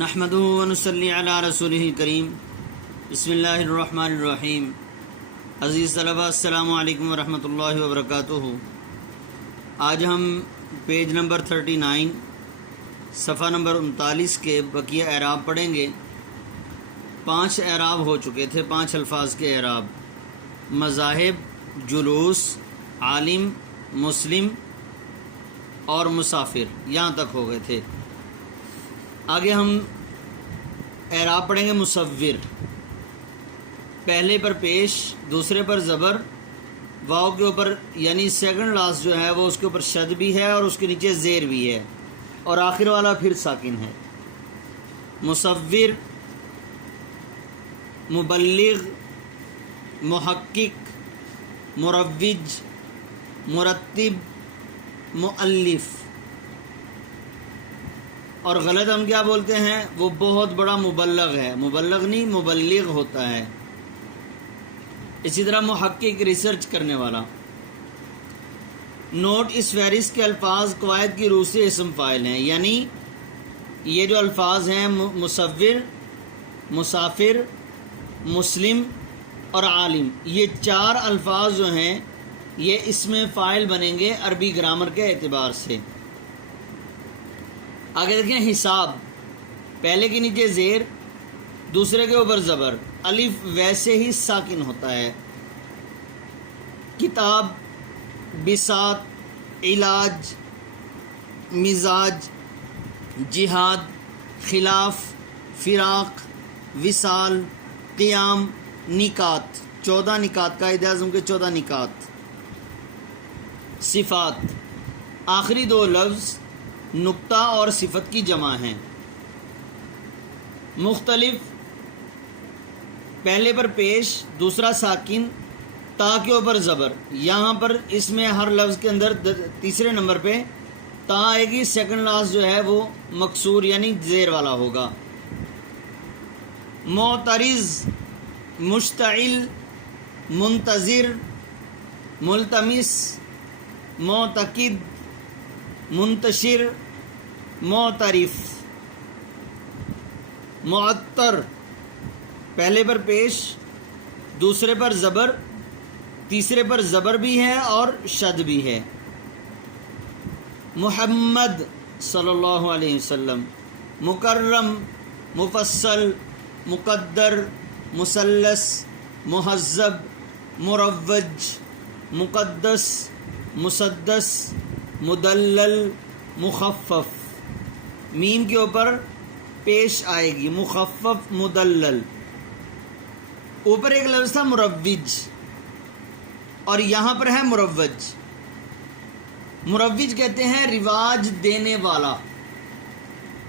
نحمدہ ونصلی علی رسولہ الکریم بسم اللہ الرحمن الرحیم۔ عزیز طلبہ السلام علیکم ورحمۃ اللہ وبرکاتہ۔ آج ہم پیج نمبر 39 صفحہ نمبر 39 کے بقیہ اعراب پڑھیں گے۔ 5 اعراب ہو چکے تھے، 5 الفاظ کے اعراب: مذاہب، جلوس، عالم، مسلم اور مسافر، یہاں تک ہو گئے تھے۔ آگے ہم اعراب پڑھیں گے مصور۔ پہلے پر پیش، دوسرے پر زبر، واو کے اوپر یعنی سیکنڈ لاسٹ جو ہے وہ اس کے اوپر شد بھی ہے اور اس کے نیچے زیر بھی ہے، اور آخر والا پھر ساکن ہے۔ مصور، مبلغ، محقق، مروج، مرتب، مؤلف۔ اور غلط ہم کیا بولتے ہیں؟ وہ بہت بڑا مبلغ ہے، مبلغ نہیں مبلغ ہوتا ہے۔ اسی طرح محقق، ریسرچ کرنے والا۔ نوٹ: اس فہرست کے الفاظ قواعد کی روح سے اسم فاعل ہیں، یعنی یہ جو الفاظ ہیں مصور، مسافر، مسلم اور عالم، یہ 4 الفاظ جو ہیں یہ اسم فاعل بنیں گے عربی گرامر کے اعتبار سے۔ آگے دیکھیں حساب، پہلے کے نیچے زیر، دوسرے کے اوپر زبر، الف ویسے ہی ساکن ہوتا ہے۔ کتاب، بساط، علاج، مزاج، جہاد، خلاف، فراق، وصال، قیام، نکات، 14 نکات، قائد اعظم کے 14 نکات۔ صفات، آخری 2 لفظ نقطہ اور صفت کی جمع ہیں۔ مختلف، پہلے پر پیش، دوسرا ساکن، تا کے اوپر زبر، یہاں پر اس میں ہر لفظ کے اندر تیسرے نمبر پہ تا آئے گی، سیکنڈ لاسٹ جو ہے وہ مکسور یعنی زیر والا ہوگا۔ معترض، مشتعل، منتظر، ملتمس، معتقد، منتشر، معترف۔ معطر، پہلے پر پیش، دوسرے پر زبر، تیسرے پر زبر بھی ہے اور شد بھی ہے۔ محمد صلی اللہ علیہ وسلم۔ مکرم، مفصل، مقدر، مثلث، مہذب، مروج، مقدس، مسدس، مدلل، مخفف۔ میم کے اوپر پیش آئے گی، مخفف، مدلل۔ اوپر ایک لفظ تھا مروج اور یہاں پر ہے مروج۔ مروج کہتے ہیں رواج دینے والا،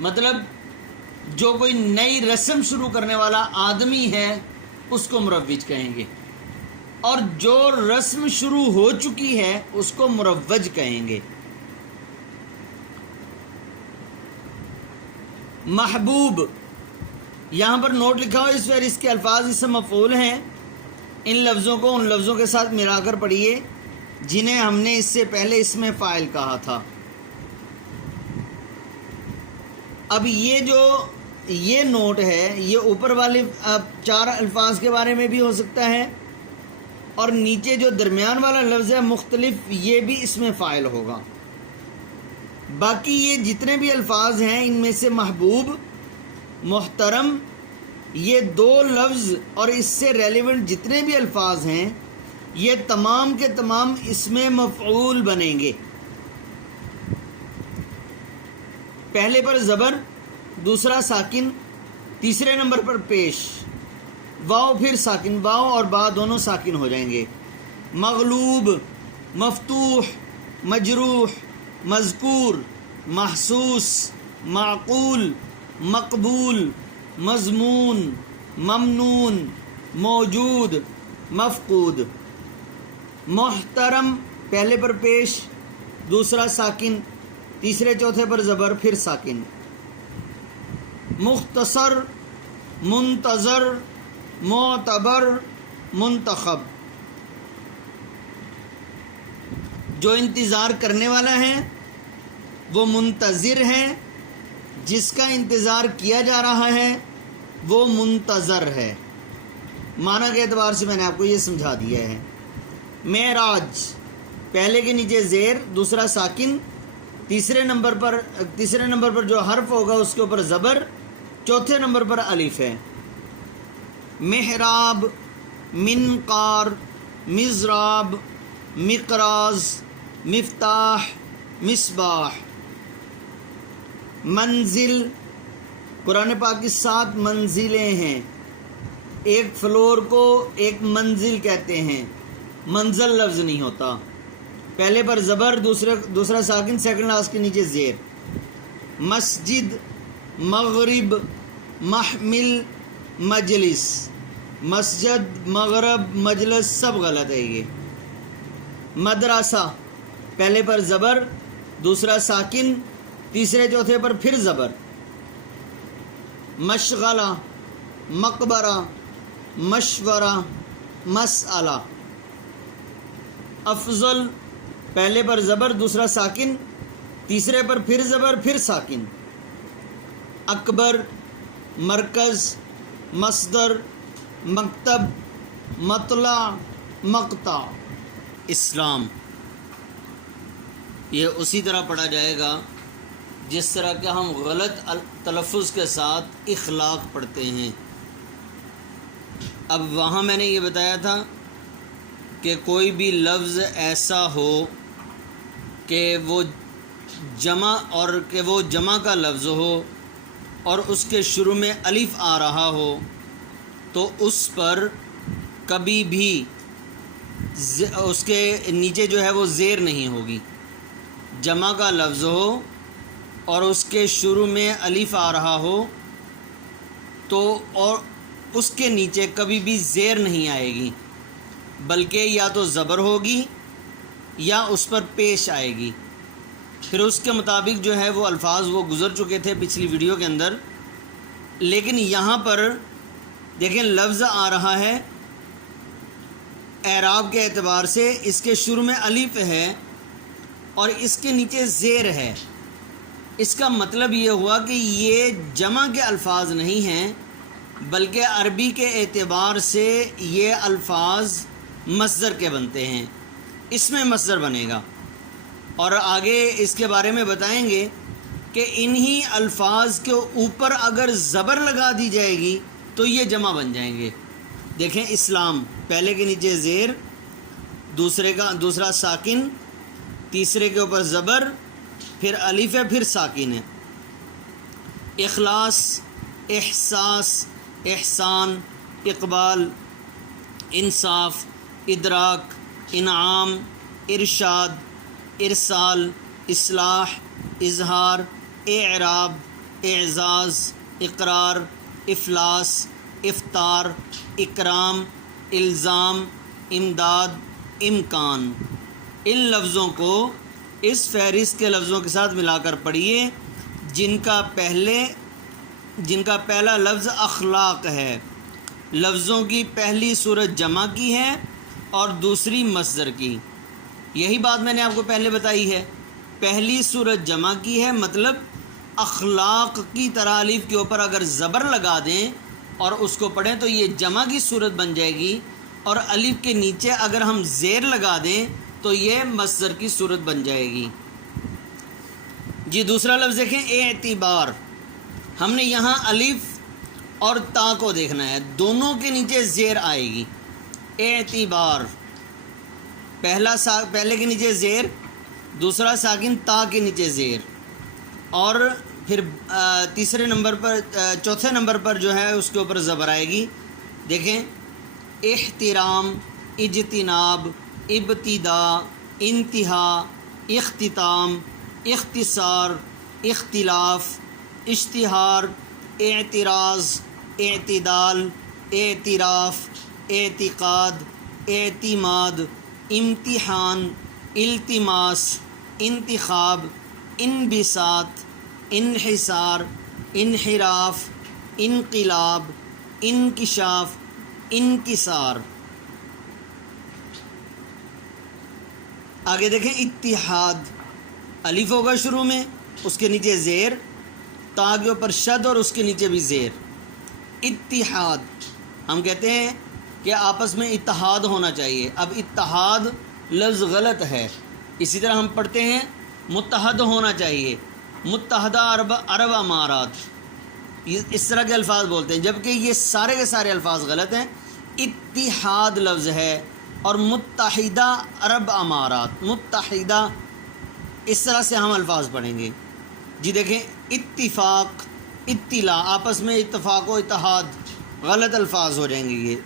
مطلب جو کوئی نئی رسم شروع کرنے والا آدمی ہے اس کو مروج کہیں گے، اور جو رسم شروع ہو چکی ہے اس کو مروج کہیں گے۔ محبوب، یہاں پر نوٹ لکھا ہو اس فہرست کے الفاظ اسم مفعول ہیں۔ ان لفظوں کو ان لفظوں کے ساتھ ملا کر پڑھیے جنہیں ہم نے اس سے پہلے اسم فاعل کہا تھا۔ اب یہ نوٹ ہے، یہ اوپر والے 4 الفاظ کے بارے میں بھی ہو سکتا ہے، اور نیچے جو درمیان والا لفظ ہے مختلف، یہ بھی اسم فاعل ہوگا۔ باقی یہ جتنے بھی الفاظ ہیں ان میں سے محبوب، محترم، یہ 2 لفظ اور اس سے ریلیونٹ جتنے بھی الفاظ ہیں یہ تمام کے تمام اسم مفعول بنیں گے۔ پہلے پر زبر، دوسرا ساکن، تیسرے نمبر پر پیش، واو پھر ساکن، واو اور با دونوں ساکن ہو جائیں گے۔ مغلوب، مفتوح، مجروح، مذکور، محسوس، معقول، مقبول، مضمون، ممنون، موجود، مفقود۔ محترم، پہلے پر پیش، دوسرا ساکن، تیسرے چوتھے پر زبر پھر ساکن۔ مختصر، منتظر، معتبر، منتخب۔ جو انتظار کرنے والا ہے وہ منتظر ہے، جس کا انتظار کیا جا رہا ہے وہ منتظر ہے۔ معنی کے اعتبار سے میں نے آپ کو یہ سمجھا دیا ہے۔ معراج، پہلے کے نیچے زیر، دوسرا ساکن، تیسرے نمبر پر جو حرف ہوگا اس کے اوپر زبر، چوتھے نمبر پر الف ہے۔ محراب، منقار، مزراب، مقراض، مفتاح، مصباح۔ منزل، قرآن پاک کی 7 منزلیں ہیں۔ ایک فلور کو ایک منزل کہتے ہیں، منزل لفظ نہیں ہوتا۔ پہلے پر زبر، دوسرا ساکن، سیکنڈ لاسٹ کے نیچے زیر۔ مسجد، مغرب، محمل، مجلس۔ مسجد، مغرب، مجلس سب غلط ہے یہ۔ مدرسہ، پہلے پر زبر، دوسرا ساکن، تیسرے چوتھے پر پھر زبر۔ مشغلہ، مقبرہ، مشورہ، مسئلہ۔ افضل، پہلے پر زبر، دوسرا ساکن، تیسرے پر پھر زبر، پھر ساکن۔ اکبر، مرکز، مصدر، مکتب، مطلع، مقطع۔ اسلام، یہ اسی طرح پڑھا جائے گا جس طرح کہ ہم غلط تلفظ کے ساتھ اخلاق پڑھتے ہیں۔ اب وہاں میں نے یہ بتایا تھا کہ کوئی بھی لفظ ایسا ہو کہ وہ جمع کا لفظ ہو اور اس کے شروع میں الف آ رہا ہو تو اس پر کبھی بھی اس کے نیچے جو ہے وہ زیر نہیں ہوگی۔ جمع کا لفظ ہو اور اس کے شروع میں الف آ رہا ہو تو اور اس کے نیچے کبھی بھی زیر نہیں آئے گی، بلکہ یا تو زبر ہوگی یا اس پر پیش آئے گی۔ پھر اس کے مطابق جو ہے وہ الفاظ وہ گزر چکے تھے پچھلی ویڈیو کے اندر، لیکن یہاں پر دیکھیں لفظ آ رہا ہے اعراب کے اعتبار سے، اس کے شروع میں الف ہے اور اس کے نیچے زیر ہے۔ اس کا مطلب یہ ہوا کہ یہ جمع کے الفاظ نہیں ہیں، بلکہ عربی کے اعتبار سے یہ الفاظ مصدر کے بنتے ہیں، اس میں مصدر بنے گا، اور آگے اس کے بارے میں بتائیں گے کہ انہی الفاظ کے اوپر اگر زبر لگا دی جائے گی تو یہ جمع بن جائیں گے۔ دیکھیں اسلام، پہلے کے نیچے زیر، دوسرا ساکن، تیسرے کے اوپر زبر، پھر الف ہے، پھر ساکن ہے۔ اخلاص، احساس، احسان، اقبال، انصاف، ادراک، انعام، ارشاد، ارسال، اصلاح، اظہار، اعراب، اعزاز، اقرار، افلاس، افطار، اکرام، الزام، امداد، امکان۔ ان لفظوں کو اس فہرست کے لفظوں کے ساتھ ملا کر پڑھیے جن کا پہلا لفظ اخلاق ہے۔ لفظوں کی پہلی صورت جمع کی ہے اور دوسری مصدر کی۔ یہی بات میں نے آپ کو پہلے بتائی ہے، پہلی صورت جمع کی ہے، مطلب اخلاق کی طرح الف کے اوپر اگر زبر لگا دیں اور اس کو پڑھیں تو یہ جمع کی صورت بن جائے گی، اور الف کے نیچے اگر ہم زیر لگا دیں تو یہ مصدر کی صورت بن جائے گی۔ جی دوسرا لفظ دیکھیں، اعتبار۔ ہم نے یہاں الف اور تا کو دیکھنا ہے، دونوں کے نیچے زیر آئے گی۔ اعتبار، پہلے کے نیچے زیر، دوسرا ساکن، تا کے نیچے زیر، اور پھر چوتھے نمبر پر جو ہے اس کے اوپر زبر آئے گی۔ دیکھیں احترام، اجتناب، ابتدا، انتہا، اختتام، اختصار، اختلاف، اشتہار، اعتراض، اعتدال، اعتراف، اعتقاد، اعتماد، امتحان، التماس، انتخاب، انبساط، انحصار، انحراف، انقلاب، انکشاف، انکسار۔ آگے دیکھیں اتحاد، الف ہوگا شروع میں، اس کے نیچے زیر، تا کے اوپر شد اور اس کے نیچے بھی زیر. اتحاد ہم کہتے ہیں کہ آپس میں اتحاد ہونا چاہیے. اب اتحاد لفظ غلط ہے. اسی طرح ہم پڑھتے ہیں متحد ہونا چاہیے، متحدہ عرب امارات، اس طرح کے الفاظ بولتے ہیں، جبکہ یہ سارے کے سارے الفاظ غلط ہیں. اتحاد لفظ ہے اور متحدہ عرب امارات، متحدہ، اس طرح سے ہم الفاظ پڑھیں گے. جی دیکھیں، اتفاق، اطلاع، آپس میں اتفاق و اتحاد، غلط الفاظ ہو جائیں گے یہ.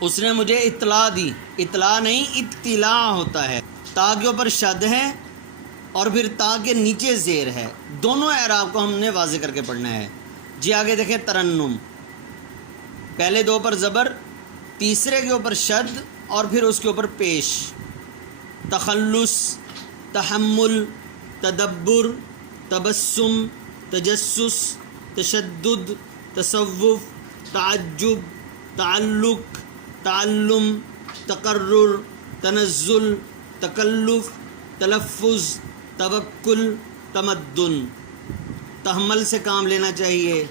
اس نے مجھے اطلاع دی، اطلاع نہیں اطلاع ہوتا ہے. تا کے اوپر شد ہے اور پھر تا کے نیچے زیر ہے. دونوں اعراب کو ہم نے واضح کر کے پڑھنا ہے. جی آگے دیکھیں، ترنم، پہلے دو پر زبر، تیسرے کے اوپر شد اور پھر اس کے اوپر پیش. تخلص، تحمل، تدبر، تبسم، تجسس، تشدد، تصوف، تعجب، تعلق، تعلم، تقرر، تنزل، تکلف، تلفظ، توکل، تمدن. تحمل سے کام لینا چاہیے،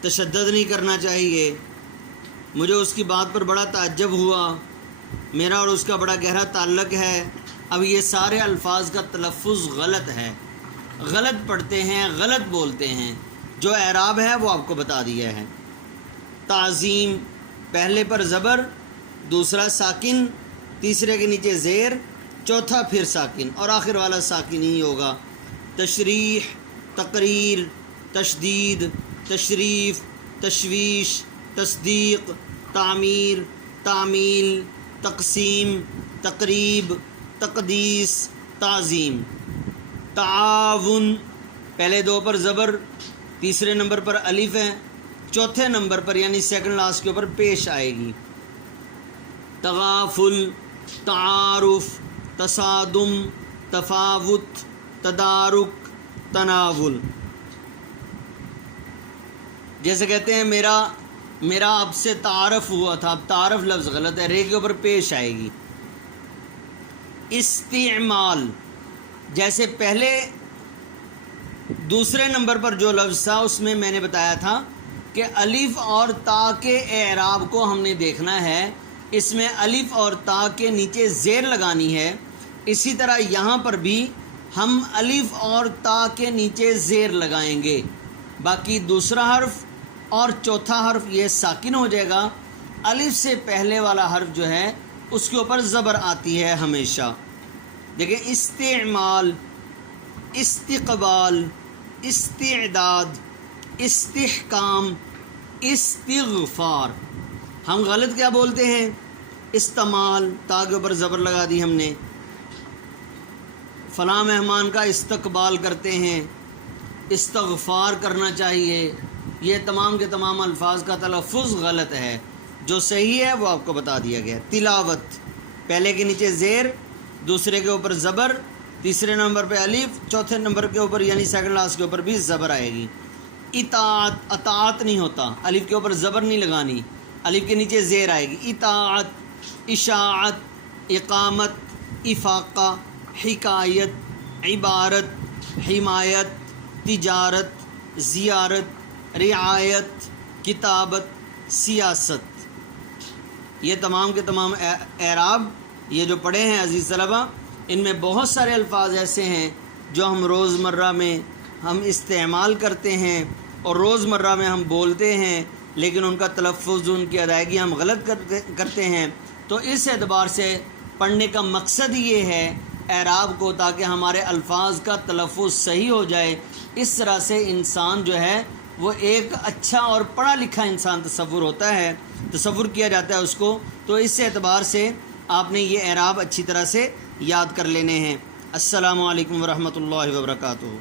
تشدد نہیں کرنا چاہیے. مجھے اس کی بات پر بڑا تعجب ہوا، میرا اور اس کا بڑا گہرا تعلق ہے. اب یہ سارے الفاظ کا تلفظ غلط ہے، غلط پڑھتے ہیں، غلط بولتے ہیں. جو اعراب ہے وہ آپ کو بتا دیا ہے. تعظیم، پہلے پر زبر، دوسرا ساکن، تیسرے کے نیچے زیر، چوتھا پھر ساکن اور آخر والا ساکن ہی ہوگا. تشریح، تقریر، تشدید، تشریف، تشویش، تصدیق، تعمیر، تعمیل، تقسیم، تقریب، تقدیس، تعظیم. تعاون، پہلے دو پر زبر، تیسرے نمبر پر الف ہے، چوتھے نمبر پر یعنی سیکنڈ لاسٹ کے اوپر پیش آئے گی. تغافل، تعارف، تصادم، تفاوت، تدارک، تناول. جیسے کہتے ہیں میرا آپ سے تعارف ہوا تھا. اب تعارف لفظ غلط ہے، رے کے اوپر پیش آئے گی. استعمال، جیسے پہلے دوسرے نمبر پر جو لفظ تھا اس میں میں نے بتایا تھا کہ الف اور تا کے اعراب کو ہم نے دیکھنا ہے. اس میں الف اور تا کے نیچے زیر لگانی ہے. اسی طرح یہاں پر بھی ہم الف اور تا کے نیچے زیر لگائیں گے. باقی دوسرا حرف اور چوتھا حرف یہ ساکن ہو جائے گا. الف سے پہلے والا حرف جو ہے اس کے اوپر زبر آتی ہے ہمیشہ. دیکھیں، استعمال، استقبال، استعداد، استحکام، استغفار. ہم غلط کیا بولتے ہیں؟ استعمال، تا کے اوپر زبر لگا دی ہم نے. فلاں مہمان کا استقبال کرتے ہیں، استغفار کرنا چاہیے. یہ تمام کے تمام الفاظ کا تلفظ غلط ہے. جو صحیح ہے وہ آپ کو بتا دیا گیا. تلاوت، پہلے کے نیچے زیر، دوسرے کے اوپر زبر، تیسرے نمبر پہ الف، چوتھے نمبر کے اوپر یعنی سیکنڈ لاسٹ کے اوپر بھی زبر آئے گی. اطاعت، اطاعت نہیں ہوتا، الف کے اوپر زبر نہیں لگانی، الف کے نیچے زیر آئے گی. اطاعت، اشاعت، اقامت، افاقہ، حکایت، عبارت، حمایت، تجارت، زیارت، رعایت، کتابت، سیاست. یہ تمام کے تمام اعراب یہ جو پڑھے ہیں عزیز طلبہ، ان میں بہت سارے الفاظ ایسے ہیں جو ہم روزمرہ میں ہم استعمال کرتے ہیں اور روزمرہ میں ہم بولتے ہیں، لیکن ان کا تلفظ، ان کی ادائیگی ہم غلط کرتے ہیں. تو اس اعتبار سے پڑھنے کا مقصد یہ ہے اعراب کو، تاکہ ہمارے الفاظ کا تلفظ صحیح ہو جائے. اس طرح سے انسان جو ہے وہ ایک اچھا اور پڑھا لکھا انسان تصور کیا جاتا ہے اس کو. تو اس اعتبار سے آپ نے یہ اعراب اچھی طرح سے یاد کر لینے ہیں. السلام علیکم ورحمۃ اللہ وبرکاتہ.